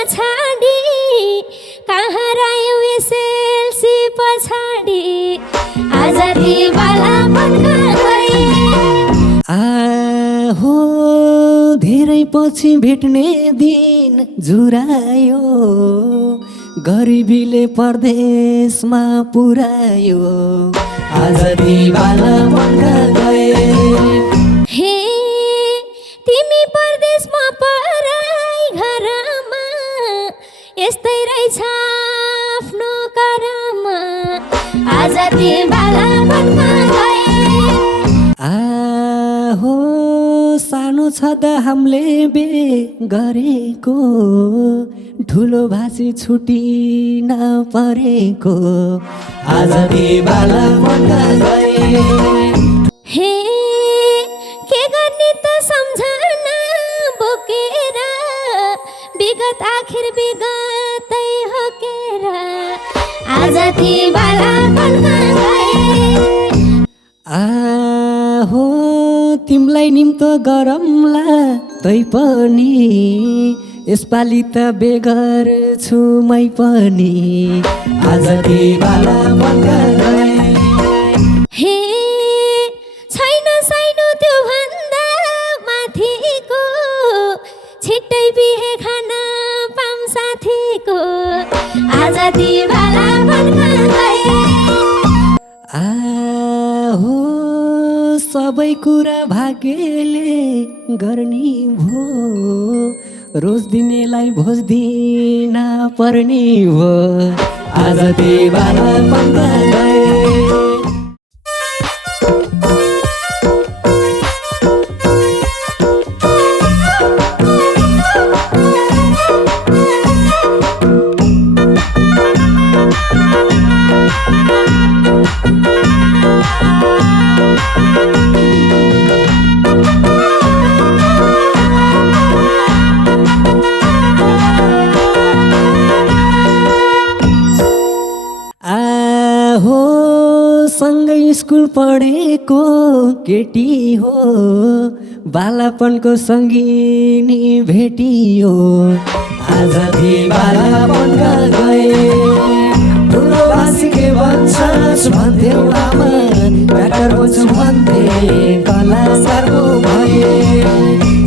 नछाडी कहाँ रह्यौ एसएलसी पछाडि आजादी बाला बनका गए। आहो धेरै पछि भेट्ने दिन जुरायो गरिबीले परदेशमा पुर्यायो आजादी बाला बनका गए। हे तिमी परदेशमा पराई घरमा यस्तै रहेछ आफ्नो करमा आजादी बाला बनका गए। आहो सानो छँदा हामीले बे गरेको ठुलो भाषी छुटी नपरेको आजादी बाला बनका गए। हे के गर्ने त सम्झना बोकेर विगत आखिर विगतै हकेर आजादी बाला बनका गए। आहो तिमलाई निम्तो गरमला तै पनि यसपालि त बेगर छु मै पनि आजादी बाला बनका गए। हे छैन साइनो त्यो भन्दा माथिको छिट्टै बिहे खान पाऊँ साथीको आजादी बाला बनका गए। आहो सबै कुरा भाग्यले गर्ने भो रोज दिनेलाई भोज दिन पर्ने हो आजादी बाला बनका गए। आहो सँगै स्कुल पढेको केटी हो बालापनको सङ्गिनी भेटियो आजादी बाला बनका गए। ठुलो भाषी के भन्छस् भन्थ्यौ आमा डाक्टर बन्छु भन्थे कलाकार पो भए।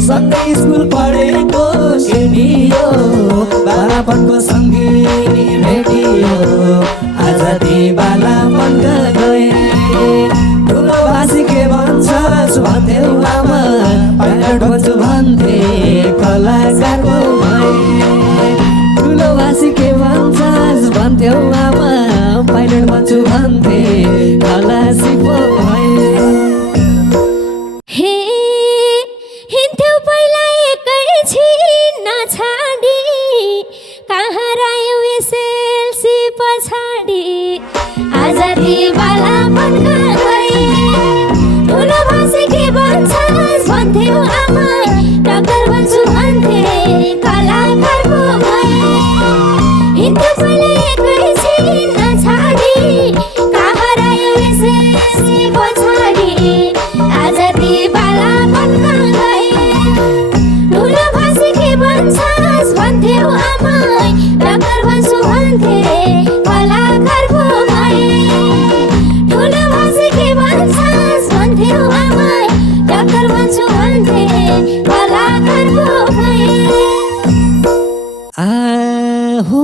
सँगै स्कुल पढेको केटी हो बालापनको सङ्गिनी भेटियो आजादी बाला बनका गए। ठुलो भाषी के भन्छस् भन्थ्यौ आमा पाइलट बन्छु भन्थे कलाकार पो भए। ठुलो भाषी के भन्छस् भन्थ्यौ आमा पाइलट बन्छु भन्थे खलासी पो भए। हे हिँड्थ्यौ पहिला एकैछिन नछाडी कहाँ रह्यौ एसएलसी पछाडि आजादी बाला बनका गए। ठुलो भाषी के भन्छस् भन्थ्यौ आमा डाक्टर बन्छु भन्थे कलाकार पो भए। हिँड्थ्यौ पहिला एकैछिन नछाडी कहाँ रह्यौ एसएलसी पछाडि आजादी बाला बनका गए। ठुलो भाषी के भन्छस् भन्थ्यौ आमा डाक्टर बन्छु भन्थे कलाकार पो भए। ठुलो भाषी के भन्छस् भन्थ्यौ आमा डाक्टर बन्छु भन्थे कलाकार पो भए। आहो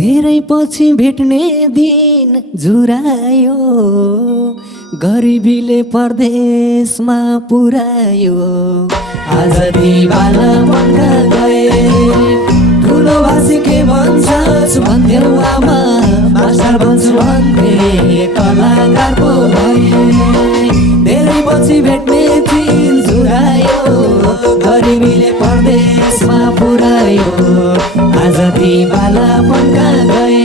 धेरै पछि भेट्ने दिन जुरायो गरिबीले परदेशमा पुर्यायो आजादी बाला बनका गए। ठुलो भाषी के भन्छस् भन्थ्यौ आमा मास्टर बन्छु भन्थे कलाकार पो भए। धेरै पछि भेट्ने दिन जुरायो गरिबीले परदेशमा पुर्यायो आजादी बाला बनका गए।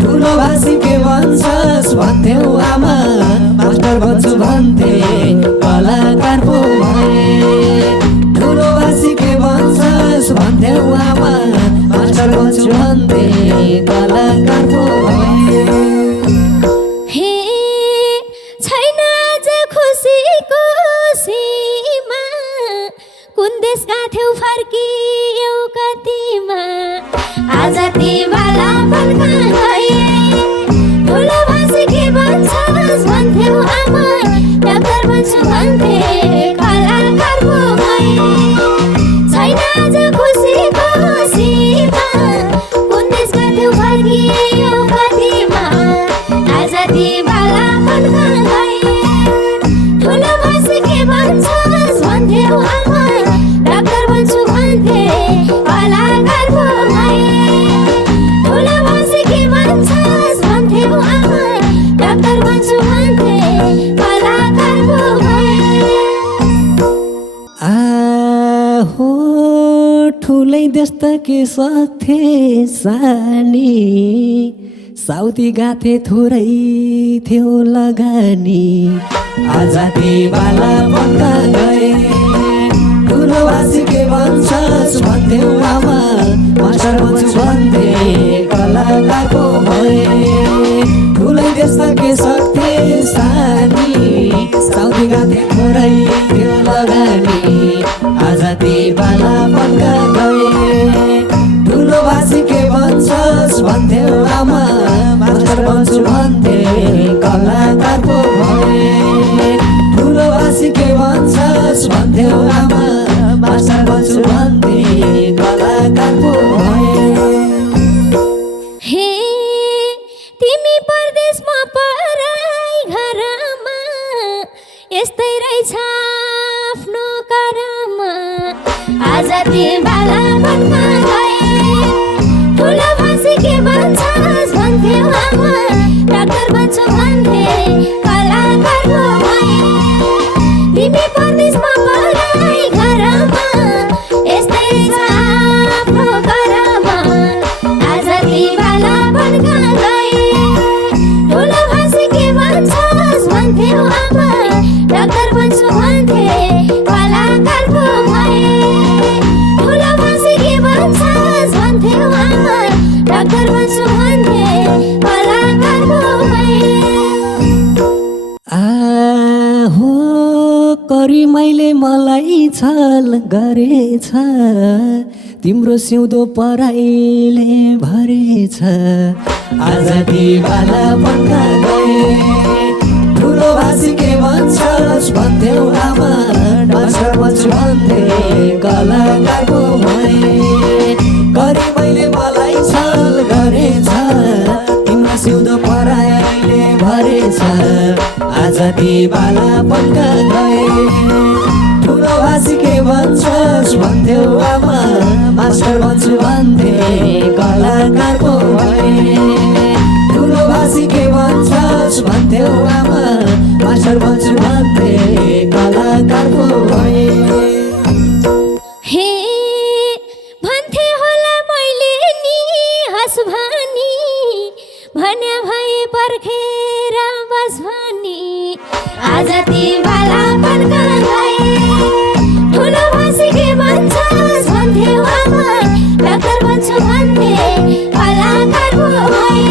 ठुलो भाषी के भन्छस् भन्थ्यौ आमा मास्टर बन्छु भन्थे कलाकार पो भए। ठुलो भाषी के भन्छस् भन्थ्यौ आमा मास्टर बन्छु भन्थे कलाकार पो भए। हे छैन आज खुसीको सीमा कुन देश गाथ्यौ फर्कियौ कति आज ती बालापन कहाँ गए ठुलो भाषी के भन्छस् भन्थ्यौ आमा डाक्टर बन्छु भन्थे कलाकार पो भए छैन आज खुसीको सीमा कुन देश गथ्यौ फर्कियो कतिमा आज ती बालापन कहाँ गए ठुलो भाषी के भन्छस् भन्थ्यौ आमा डाक्टर बन्छु भन्थे कलाकार पो भए ठुलो भाषी के भन्छस् भन्थ्यौ आमा डाक्टर बन्छु भन्थे कलाकार पो भए आहो ठुलै देश त के सक्थे सानी साउदी गाथे थोरै थियो लगानी आजादी बाला बन्दा गए ठुलो भाषी के भन्छस् भन्थ्यौ आमा मास्टर बन्छु भन्थे कलाकार पो भए ठुलै देश त के सक्थे सानी साउदी गाथे थोरै थियो लगानी आजादी बाला बन्दा गए ठुलो भाषी के भन्छस् भन्थ्यौ आमा मास्टर बन्छु भन्थे कलाकार पो भए ठुलो भाषी के भन्छस् भन्थ्यौ आमा मास्टर बन्छु भन्थे कलाकार पो भए हे तिमी परदेशमा पराई घरमा यस्तै रहेछ आफ्नो करमा आज ती बालापन कहाँ गए ठुलो भाषी के भन्छस् भन्थ्यौ आमा डाक्टर बन्छु भन्थे कलाकार पो भए तिमी परदेशमा पराई घरमा यस्तै रहेछ आफ्नो करमा आज ती बालापन कहाँ गए ठुलो भाषी के भन्छस् भन्थ्यौ आमा डाक्टर बन्छु भन्थे कलाकार पो भए ठुलो भाषी के भन्छस् भन्थ्यौ आमा डाक्टर बन्छु भन्थे कलाकार पो भए आहो करी मैले मलाई छल गरेछ तिम्रो सिउँदो पराइले भरेछ आजादी बाला बन्दा गए ठुलो भाषी के भन्छस् भन्थ्यौ आमा मास्टर बन्छु भन्थे कलाकार पो भए करी मैले मलाई छल गरेछ तिम्रो सिउँदो पराइले भरेछ आजादी बाला बन्दा गए ठुलो भाषी के भन्छस् भन्थ्यौ आमा मास्टर बन्छु भन्थे कलाकार पो भए ठुलो भाषी के भन्छस् भन्थ्यौ आमा मास्टर बन्छु भन्थे कलाकार पो भए हे भन्थे होला मैले नि हस भनी भने भए पर्खेर बस भनी आज ती बालापन कहाँ गए ठुलो भाषी के भन्छस् भन्थ्यौ आमा डाक्टर बन्छु भन्थे कलाकार पो भए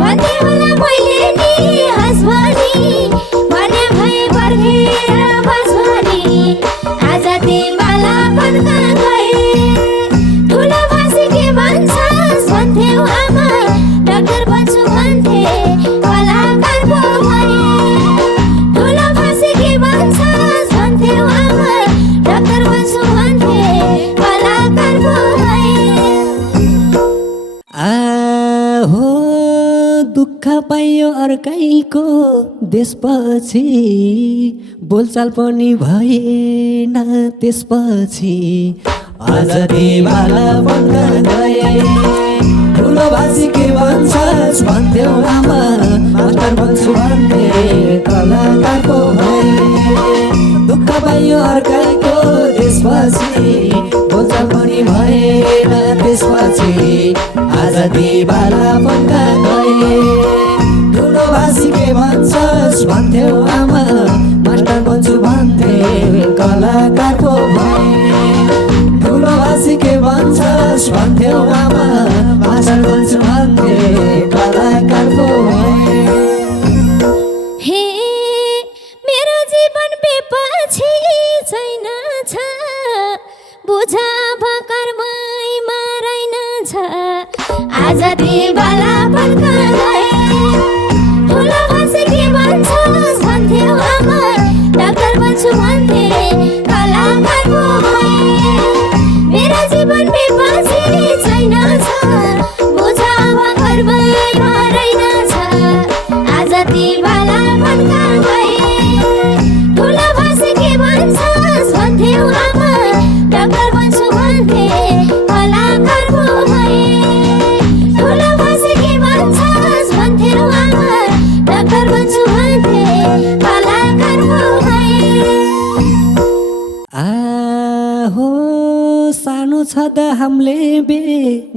भन्थे होला मैले नि हस भनी भने भए पर्खेर बस भनी आज ती बालापन कहाँ गए ठुलो भाषी के भन्छस् भन्थ्यौ आमा डाक्टर बन्छु भन्थे कलाकार पो भए ठुलो भाषी के भन्छस् भन्थ्यौ आमा डाक्टर बन्छु भन्थे कलाकार पो भए आहो दुःख पाइयो अर्कैको देशपछि बोलचाल पनि भएन त्यसपछि आजादी बाला बन्दा गए ठुलो भाषी के भन्छस् भन्थ्यौ आमा मास्टर बन्छु भन्थे कलाकार पो भए दुःख पाइयो अर्कैको देशपछि बोलचाल पनि भएन त्यसपछि आजादी बाला बन्दा गए ठुलो भाषी के भन्छस् भन्थ्यौ आमा मास्टर बन्छु भन्थे कलाकार पो भए ठुलो भाषी के भन्छस् भन्थ्यौ आमा मास्टर बन्छु भन्थे कलाकार पो भए हे मेरो जीवन बेपछि छैन छ बुझ भर्खरमै मराइन छ भन्थे कलाकारको भए मेरो जीवन बेपछि छैन छ बुझ अब घरमै रहेन छ आज ती बाला मनका गए ठुलो भएपछि के भन्छस् भन्थ्यौ आमा डाक्टर बन्छु भन्थे कलाकारको भए ठुलो भएपछि के भन्छस् भन्थ्यौ आमा डाक्टर बन्छु भन्थे कलाकारको भए आहो सानो छँदा हामीले बे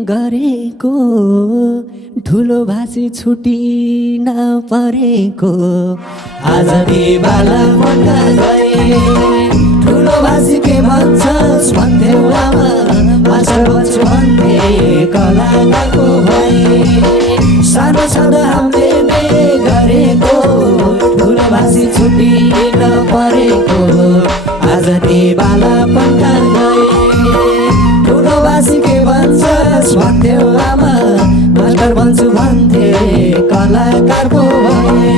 गरेको ठुलो भाषी छुटी नपरेको आज दिवाला मनका गए ठुलो भाषी के भन्छस् भन्थ्यौ आमा मास्टर बन्छु भन्थे कलाकारको भए सानो छँदा हामीले बे गरेको ठुलो भाषी छुटी नपरेको आज दिवाला मनका गए ठुलो भाषी के भन्छस् भन्थ्यौ आमा मास्टर बन्छु भन्थे कलाकारको भए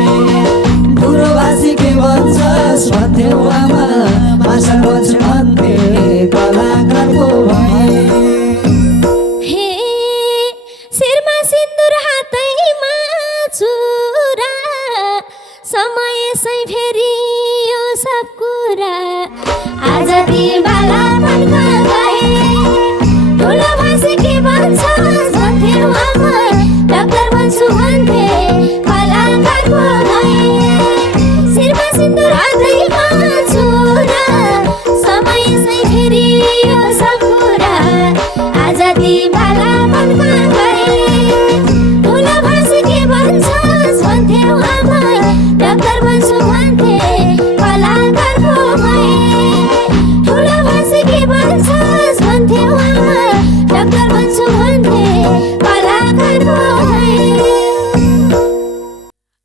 ठुलो भाषी के भन्छस् भन्थ्यौ आमा मास्टर बन्छु भन्थे कलाकारको भए हे शिरमा सिन्दुर हातैमा चुरा समय सै फेरि यो सब कुरा आज दिवाला मनका गए ठुलो भाषी के भन्छस् भन्थ्यौ आमा डाक्टर बन्छु भन्थे कलाकारको भए शिरमा सिन्दुर हातैमा चुरा समय सै फेरि यो सब कुरा आज दिवाला मनका गए ठुलो भाषी के भन्छस् भन्थ्यौ आमा डाक्टर बन्छु भन्थे कलाकारको भए ठुलो भाषी के भन्छस् भन्थ्यौ आमा डाक्टर बन्छु भन्थे कलाकारको भए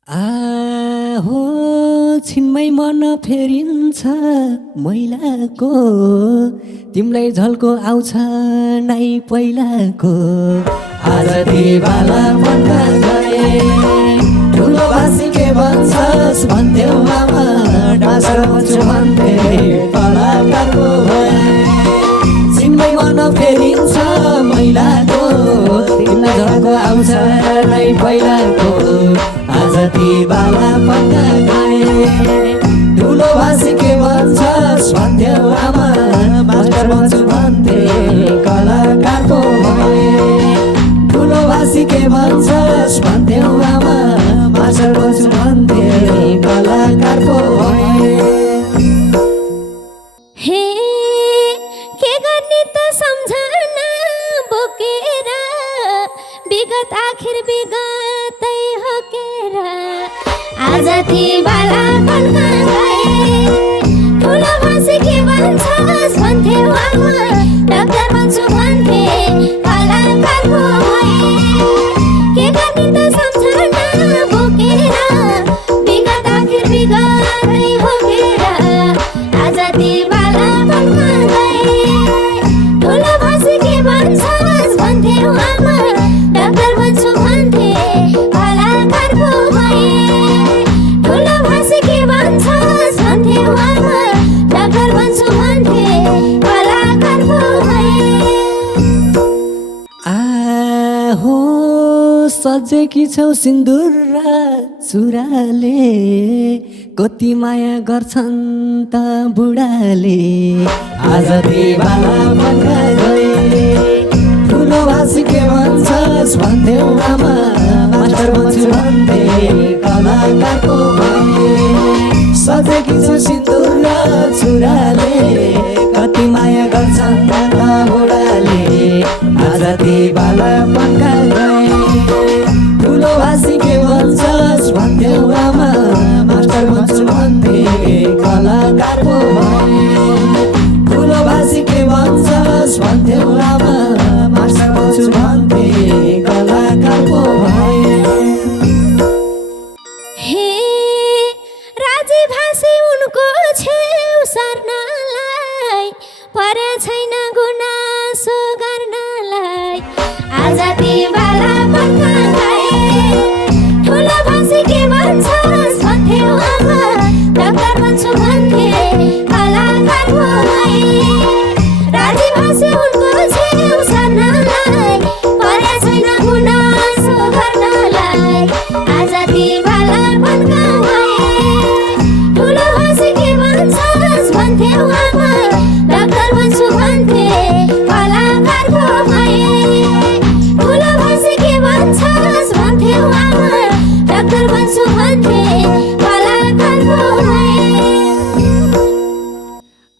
आहो छिनमै मन फेरिन्छ मैलाको तिमीलाई झल्को आउँछ नै पहिलाको आज दिवाला मनका गए ठुलो भाषी के भन्छस् भन्थ्यौ आमा डाक्टर बन्छु भन्थे कलाकारको भए छिनमै मन फेरिन्छ मैलाको तिमीलाई झल्को आउँछ नै पहिलाको आज दिवाला मनका गए ठुलो भाषी के भन्छस् भन्थ्यौ आमा मास्टर बन्छु भन्थे कलाकारको भए ठुलो भाषी के भन्छस् भन्थ्यौ आमा मास्टर बन्छु भन्थे कलाकारको भए हे के गर्ने त सम्झना बोकेर विगत आखिर विगतै हकेर आज दिवाला मनका गए ठुलो भाषी के भन्छस् भन्थ्यौ आमा डाक्टर बन्छु भन्थे कलाकारको भए के गर्ने त सम्झना बोकेर विगत आखिर विगतै हकेर आज दिवाला मनका गए ठुलो भाषी के भन्छस् भन्थ्यौ आमा डाक्टर बन्छु भन्थे कलाकारको भए ठुलो भाषी के भन्छस् भन्थ्यौ आमा डाक्टर बन्छु भन्थे कलाकारको भए आहो सजेकी छौ सिन्दुर र चुराले कति माया गर्छन् त बुढाले आज दिवाला मनका गए ठुलो भाषी के भन्छस् भन्थ्यौ आमा मास्टर बन्छु भन्थे कलाकारको भए सजेकी छौ सिन्दुर र चुराले कति माया गर्छन् त बुढाले आज दिवाला मनका गए ठुलो भाषी के भन्छस् भन्थ्यौ आमा मास्टर बन्छु भन्थे कलाकारको भए ठुलो भाषी के भन्छस् भन्थ्यौ आमा मास्टर बन्छु भन्थे कलाकारको भए हे राजी भाषी उनको छेउ सर्नलाई परे छैन गुनासो गर्नलाई आज दिवाला मनका गए ठुलो भाषी के भन्छस् भन्थ्यौ आमा डाक्टर बन्छु भन्थे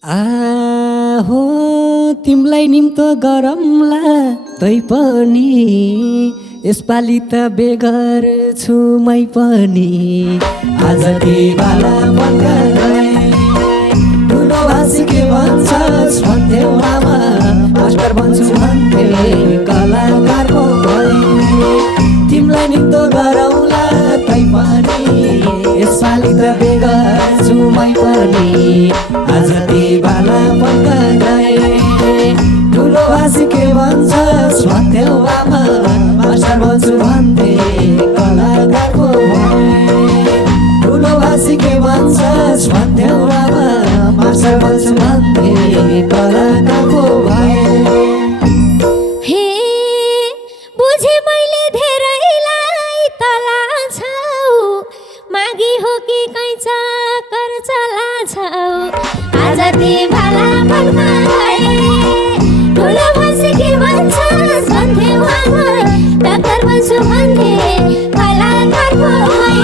आहो तिमलाई निम्तो गरमला तै पनि यसपालि त बेगर छु मै पनि आज दिवाला मनका गए ठुलो भाषी के भन्छस् भन्थ्यौ आमा मास्टर भन्छु भन्थे कलाकार पो भए तिमलाई निम्तो गरौँला तै पनि यसपालि त बेगर छु मै पनि आज दिवाला मनका गए ठुलो भाषी के भन्छस् भन्थ्यौ आमा मास्टर भन्छु भन्थे कलाकार पो भए ठुलो भाषी के भन्छस् भन्थ्यौ आमा मास्टर भन्छु भन्थे कलाकार पो भए हे बुझे मैले धेरैलाई तला छौ मागी हो कि कैचा कर चला छौ आज दिवाला मनमा गए ठुलो भाषी के भन्छस् भन्थ्यौ आमा डाक्टर भन्छु भन्थे कलाकार पो भए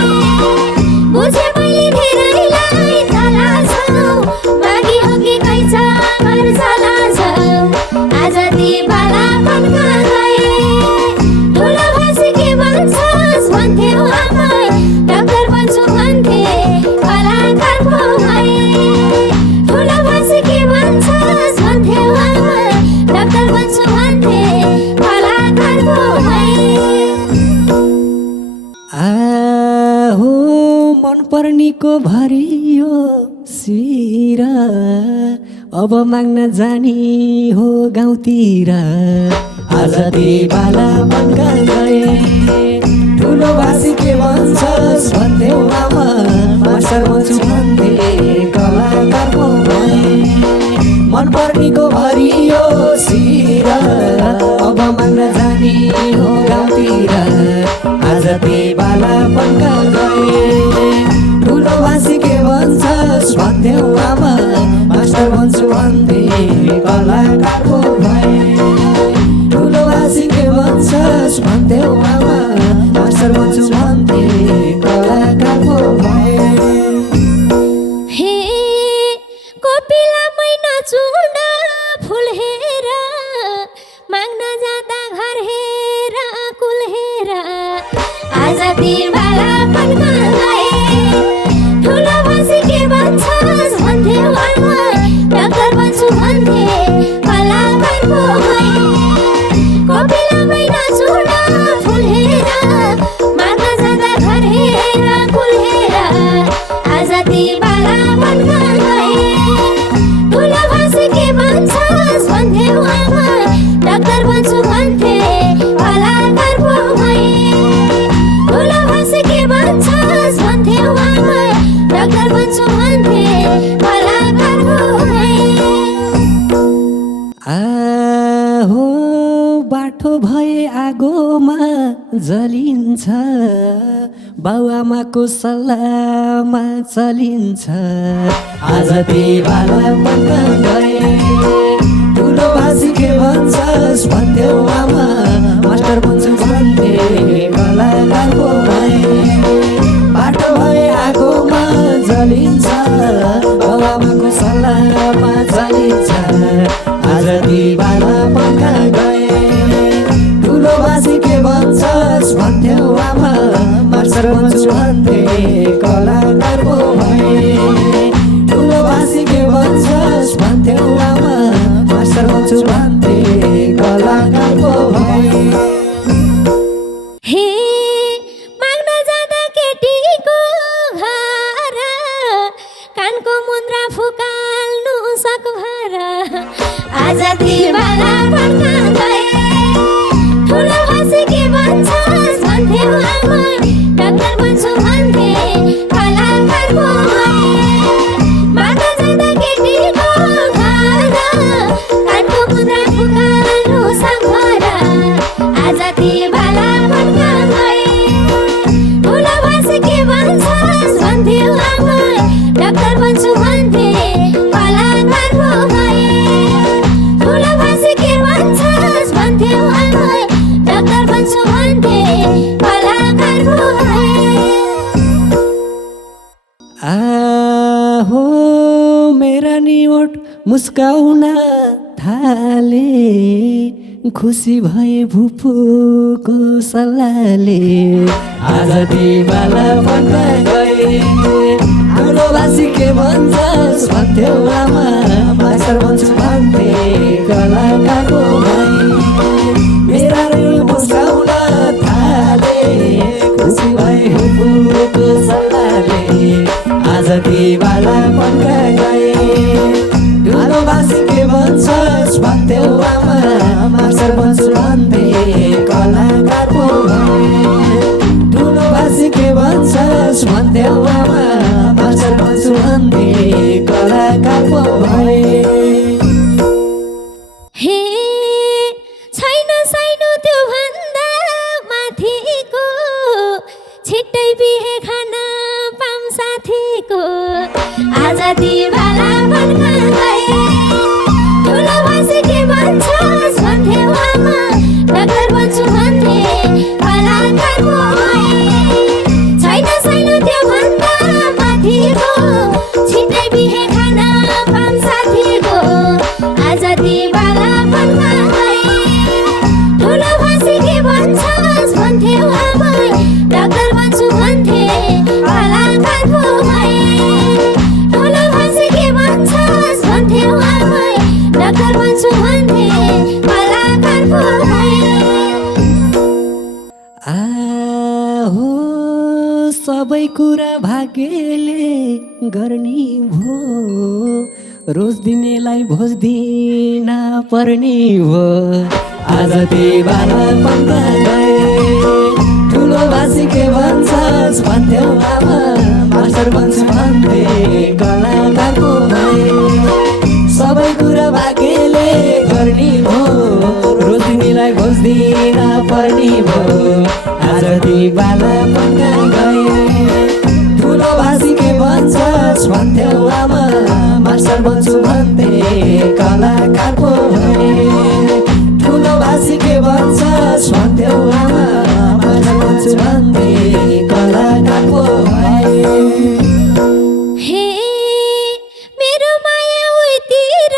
बुझे मैले धेरैलाई तला छौ मागी हो कि कैचा कर चला छौ आज दिवाला मनमा गए ठुलो भाषी के भन्छस् भन्थ्यौ आमा डाक्टर भन्छु भन्थे कलाकार पो भए ठुलो भाषी के भन्छस् भन्थ्यौ आमा डाक्टर भन्छु भन्थे कलाकार पो भए आहो मन पर्नीको भरियो सिरा अब माग्न जानी हो गाउँतिर आज दिवाला मनका गए ठुलो भाषी के भन्छस् भन्थ्यौ आमा मास्टर भन्छु भन्थे कलाकार पो भए मन पर्नीको भरियो सिरा अब माग्न जानी हो गाउँतिर आज दिवाला मनका गए ठुलो भाषी के भन्छस् भन्थ्यौ आमा मास्टर भन्छु भन्थे कलाकार पो भए ठुलो भाषी के भन्छस् भन्थ्यौ आमा मास्टर भन्छु भन्थे कलाकार पो भए हे कोपिला मैना चुडा फुल हेर माग्न जाँदा घर हेर कुल हेर आज दिवाला मनमा गए ठुलो भाषी के भन्छस् भन्थ्यौ आमा डाक्टर भन्छु भन्थे कलाकार पो भए कोपिला मैना चुडा फुल हेर माग्न जाँदा घर हेर कुल हेर आज दिवाला मनमा गए ठुलो भाषी के भन्छस् भन्थ्यौ आमा डाक्टर भन्छु भन्थे कलाकार पो भए ठुलो भाषी के भन्छस् भन्थ्यौ आमा डाक्टर भन्छु भन्थे कलाकार पो भए आहो बाटो भए आगोमा जलिन्छ बाउआमाको सल्लाहमा चलिन्छ आज दिवाला मनका गए ठुलो भाषी के भन्छस् भन्थ्यौ आमा मास्टर भन्छु भन्थे कलाकार पो भए बाटो भए आगोमा जलिन्छ बाउआमाको सल्लाहमा चलिन्छ आज दिवाला मनका गए ठुलो भाषी के भन्छस् भन्थ्यौ आमा मास्टर भन्छु भन्थे कलाकार पो भए ठुलो भाषी के भन्छस् भन्थ्यौ आमा मास्टर भन्छु भन्थे कलाकार पो भए हे माग्न जाँदा केटीको घर कानको मुन्द्रा फुकाल्नु सकभर आज दिवाला मनमा गए ठुलो भाषी के भन्छस् भन्थ्यौ आमा डाक्टर भन्छु भन्थे कलाकार पो भए माग्न जाँदा केटीको घर कानको मुन्द्रा फुकाल्नु सकभर आज दिवाला मनमा गए ठुलो भाषी के भन्छस् भन्थ्यौ आमा डाक्टर भन्छु भन्थे कलाकार पो भए ठुलो भाषी के भन्छस् भन्थ्यौ आमा डाक्टर भन्छु भन्थे कलाकार पो भए मुस्काउन थाले खुसी भए भुपुको सल्लाहले आज दिवाला बन्न गए ठुलो बासी के भन्छस् भन्थ्यौ आमा मास्टर भन्छु भन्थे कलाकारको भाइ मेरा रे मुस्काउन थाले खुसी भए भुपुको सल्लाहले आज दिवाला बन्न गए ठुलो बासी के भन्छस् भन्थ्यौ आमा मास्टर भन्छु भन्थे कलाकारको भाइ ठुलो बासी के भन्छस् भन्थ्यौ आमा मास्टर भन्छु भन्थे कलाकारको भाइ हे छैन साइनो त्यो भन्दा माथिको छिट्टै बिहे खान पाम साथीको आज दिवाला बन्न गए ठुलो भाषी के भन्छस् भन्थ्यौ आमा डाक्टर भन्छु भन्थे कलाकारको भाइ छैन साइनो त्यो भन्दा माथिको छिट्टै बिहे खान पाम साथीको आज दिवाला बन्न गए ठुलो भाषी के भन्छस् भन्थ्यौ आमा डाक्टर भन्छु भन्थे कलाकारको भाइ ठुलो भाषी के भन्छस् भन्थ्यौ आमा डाक्टर भन्छु भन्थे कलाकारको भाइ आहो सबै कुरा भाग्यले गर्ने भो रोज दिनेलाई भोज दिन पर्ने भो आज दिवाला बन्न गए ठुलो बासी के भन्छस् भन्थ्यौ आमा मास्टर भन्छु भन्थे कलाकारको भाइ सबै कुरा भाग्यले गर्ने भो रोज दिनेलाई भोज दिन पर्ने भो आज दिवाला बन्न गए ठुलो भाषी के भन्छस् भन्थ्यौ आमा मास्टर भन्छु भन्थे कलाकारको भाइ ठुलो भाषी के भन्छस् भन्थ्यौ आमा मास्टर भन्छु भन्थे कलाकारको भाइ हे मेरो माया उतिर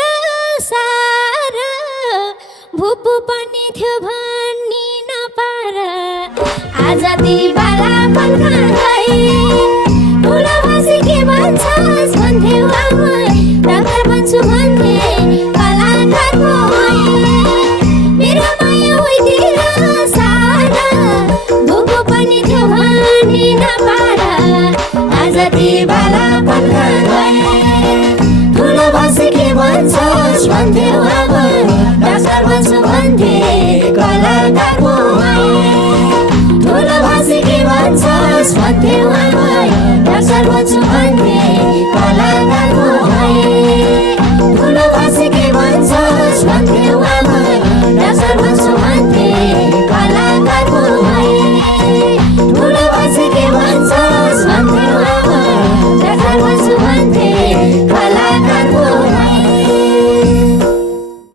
सारा भुपु पनि थियो भन्ने नपार आज दिवाला बन्न गए ठुलो भाषी के भन्छस् भन्थ्यौ आमा डाक्टर भन्छु भन्थे कलाकारको भाइ मेरो माया उतिर सारा भुपु पनि थियो भन्ने नपार आज दिवाला बन्न गए ठुलो भाषी के भन्छस् भन्थ्यौ आमा डाक्टर भन्छु भन्थे कलाकारको भाइ ठुलो भाषी के भन्छस् भन्थ्यौ आमा डाक्टर भन्छु भन्थे